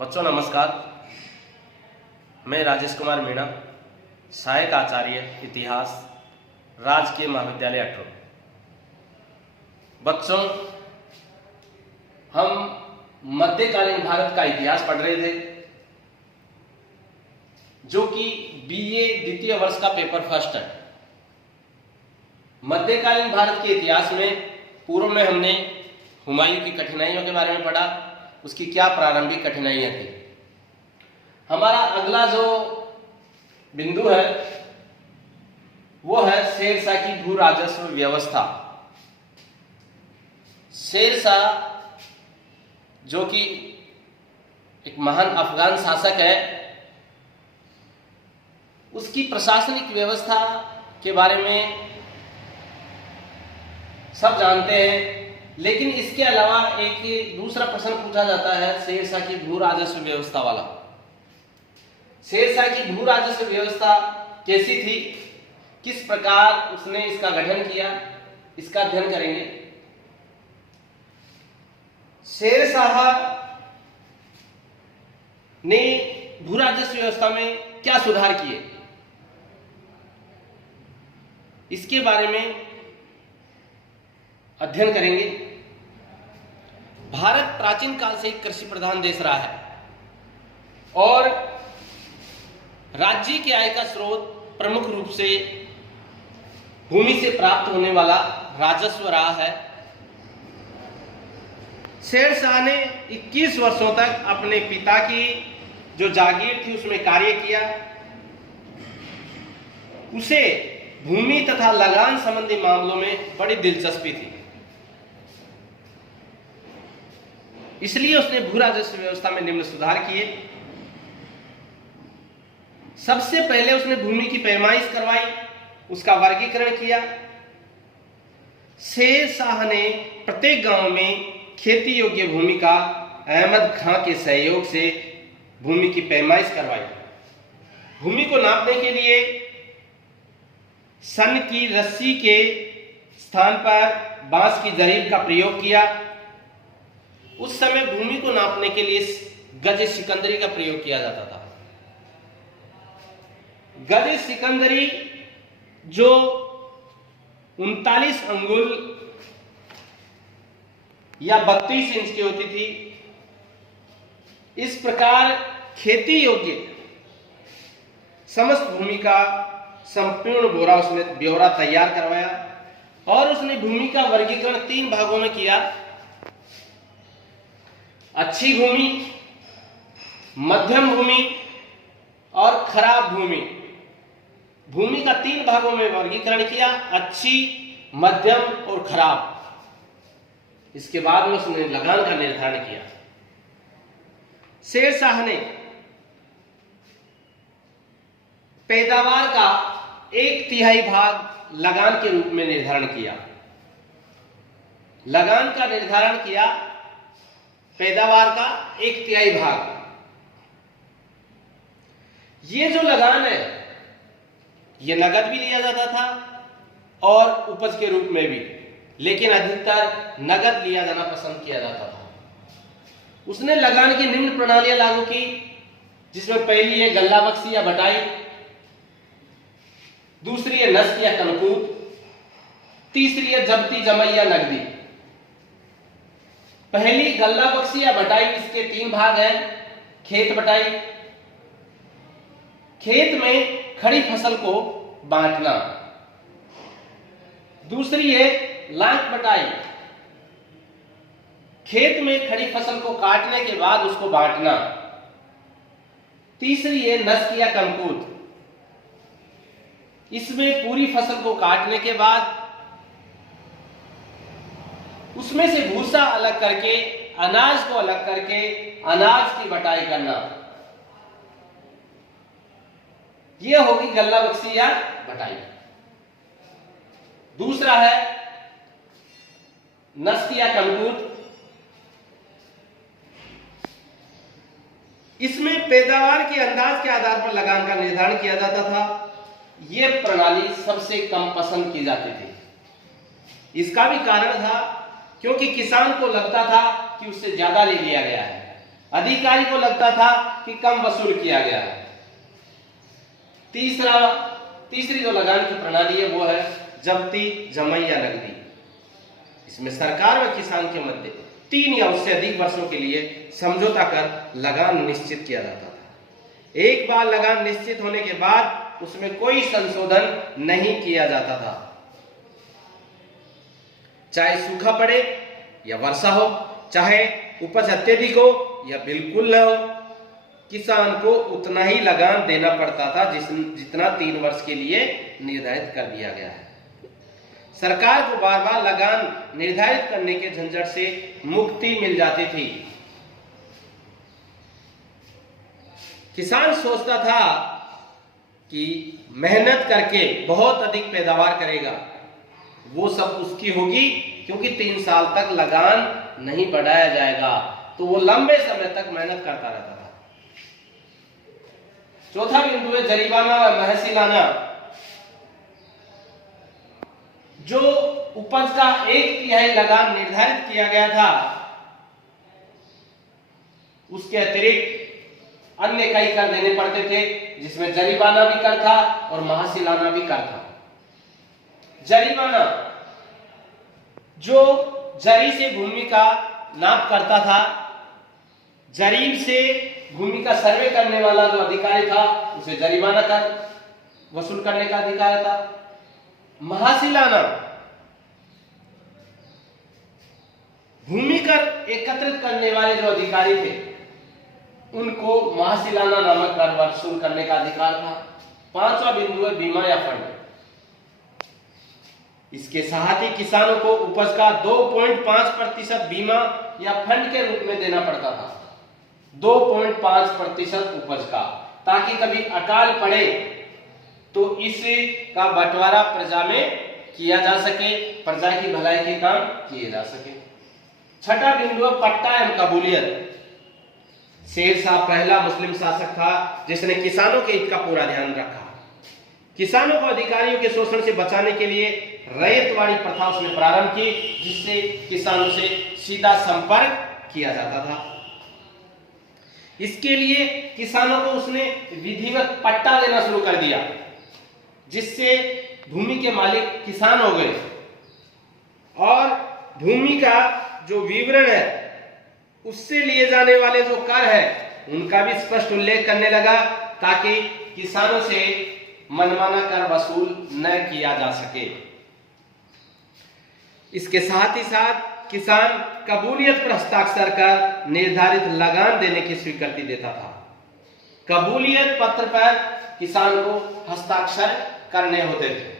बच्चों नमस्कार। मैं राजेश कुमार मीणा, सहायक आचार्य इतिहास, राजकीय महाविद्यालय अटरू। बच्चों, हम मध्यकालीन भारत का इतिहास पढ़ रहे थे, जो कि बीए द्वितीय वर्ष का पेपर फर्स्ट है। मध्यकालीन भारत के इतिहास में पूर्व में हमने हुमायूं की कठिनाइयों के बारे में पढ़ा, उसकी क्या प्रारंभिक कठिनाइयां थी। हमारा अगला जो बिंदु है वो है शेरशाह की भू राजस्व व्यवस्था। शेरशाह जो कि एक महान अफगान शासक है, उसकी प्रशासनिक व्यवस्था के बारे में सब जानते हैं, लेकिन इसके अलावा एक दूसरा प्रश्न पूछा जाता है शेरशाह की भू राजस्व व्यवस्था वाला। शेरशाह की भू राजस्व व्यवस्था कैसी थी, किस प्रकार उसने इसका गठन किया, इसका अध्ययन करेंगे। शेरशाह ने भू राजस्व व्यवस्था में क्या सुधार किए, इसके बारे में अध्ययन करेंगे। भारत प्राचीन काल से एक कृषि प्रधान देश रहा है और राज्य की आय का स्रोत प्रमुख रूप से भूमि से प्राप्त होने वाला राजस्व रहा है। शेरशाह ने 21 वर्षों तक अपने पिता की जो जागीर थी उसमें कार्य किया। उसे भूमि तथा लगान संबंधी मामलों में बड़ी दिलचस्पी थी, इसलिए उसने भू राजस्व व्यवस्था में निम्न सुधार किए। सबसे पहले उसने भूमि की पैमाइश करवाई, उसका वर्गीकरण किया। शेरशाह ने प्रत्येक गांव में खेती योग्य भूमि का अहमद खां के सहयोग से भूमि की पैमाइश करवाई। भूमि को नापने के लिए सन की रस्सी के स्थान पर बांस की जरीब का प्रयोग किया। उस समय भूमि को नापने के लिए गज सिकंदरी का प्रयोग किया जाता था। गज सिकंदरी जो 39 अंगुल या 32 इंच की होती थी। इस प्रकार खेती योग्य समस्त भूमि का संपूर्ण ब्यौरा तैयार करवाया और उसने भूमि का वर्गीकरण 3 भागों में किया। अच्छी भूमि, मध्यम भूमि और खराब भूमि। भूमि का 3 भागों में वर्गीकरण किया, अच्छी, मध्यम और खराब। इसके बाद में उसने लगान का निर्धारण किया। शेरशाह ने पैदावार का 1/3 भाग लगान के रूप में निर्धारण किया। लगान का निर्धारण किया, पैदावार का 1/3 भाग। ये जो लगान है ये नगद भी लिया जाता था और उपज के रूप में भी, लेकिन अधिकतर नगद लिया जाना पसंद किया जाता था। उसने लगान की निम्न प्रणालियां लागू की, जिसमें पहली है गल्ला बख्शी या बटाई, दूसरी है नस्क या कनकूत, तीसरी है जब्ती जमई या नगदी। पहली गल्ला बख्शी या बटाई, इसके 3 भाग हैं। खेत बटाई, खेत में खड़ी फसल को बांटना। दूसरी है लांक बटाई, खेत में खड़ी फसल को काटने के बाद उसको बांटना। तीसरी है नस्क या कनकूत, इसमें पूरी फसल को काटने के बाद उसमें से भूसा अलग करके, अनाज को अलग करके अनाज की बटाई करना। यह होगी गल्ला बख्शी या बटाई। दूसरा है नस्क या कनकूत, इसमें पैदावार के अंदाज के आधार पर लगान का निर्धारण किया जाता था। यह प्रणाली सबसे कम पसंद की जाती थी। इसका भी कारण था क्योंकि किसान को लगता था कि उससे ज्यादा ले लिया गया है, अधिकारी को लगता था कि कम वसूल किया गया है। तीसरी जो लगान की प्रणाली है वो है जब्ती, जमाई या नकदी। इसमें सरकार व किसान के मध्य 3 या उससे अधिक वर्षों के लिए समझौता कर लगान निश्चित किया जाता था। एक बार लगान निश्चित होने के बाद उसमें कोई संशोधन नहीं किया जाता था, चाहे सूखा पड़े या वर्षा हो, चाहे उपज अत्यधिक हो या बिल्कुल न हो। किसान को उतना ही लगान देना पड़ता था जितना 3 वर्ष के लिए निर्धारित कर दिया गया है। सरकार को बार बार लगान निर्धारित करने के झंझट से मुक्ति मिल जाती थी। किसान सोचता था कि मेहनत करके बहुत अधिक पैदावार करेगा, वो सब उसकी होगी, क्योंकि 3 साल तक लगान नहीं बढ़ाया जाएगा, तो वो लंबे समय तक मेहनत करता रहता था। चौथा बिंदु है जरीमाना व महसीलाना। जो उपज का 1/3 लगान निर्धारित किया गया था, उसके अतिरिक्त अन्य कई कर देने पड़ते थे, जिसमें जरीमाना भी कर था और महासिलाना भी कर था। जरीमाना, जो जरी से भूमि का नाप करता था, जरीब से भूमि का सर्वे करने वाला जो अधिकारी था, उसे जरीमाना कर वसूल करने का अधिकार था। महासिलाना, भूमि कर एकत्रित करने वाले जो अधिकारी थे, उनको महासिलाना नामक कर वसूल करने का अधिकार था। 5वां बिंदु है बीमा या फंड। इसके साथ ही किसानों को उपज का 2.5% बीमा या फंड के रूप में देना पड़ता था। 2.5% उपज का, ताकि कभी अकाल पड़े तो इसका बंटवारा प्रजा में किया जा सके, प्रजा की भलाई के काम किए जा सके। 6वां बिंदु है पट्टा एवं कबूलियत। शेर शाह पहला मुस्लिम शासक था जिसने किसानों के हित का पूरा ध्यान रखा। किसानों को अधिकारियों के शोषण से बचाने के लिए रैयतवाड़ी प्रथा उसने प्रारंभ की, जिससे किसानों से सीधा संपर्क किया जाता था। इसके लिए किसानों को उसने विधिवत पट्टा देना शुरू कर दिया, जिससे भूमि के मालिक किसान हो गए और भूमि का जो विवरण है, उससे लिए जाने वाले जो कर है, उनका भी स्पष्ट उल्लेख करने लगा, ताकि किसानों से मनमाना कर वसूल न किया जा सके। इसके साथ ही साथ किसान कबूलियत पर हस्ताक्षर कर निर्धारित लगान देने की स्वीकृति देता था। कबूलियत पत्र पर किसान को हस्ताक्षर करने होते थे।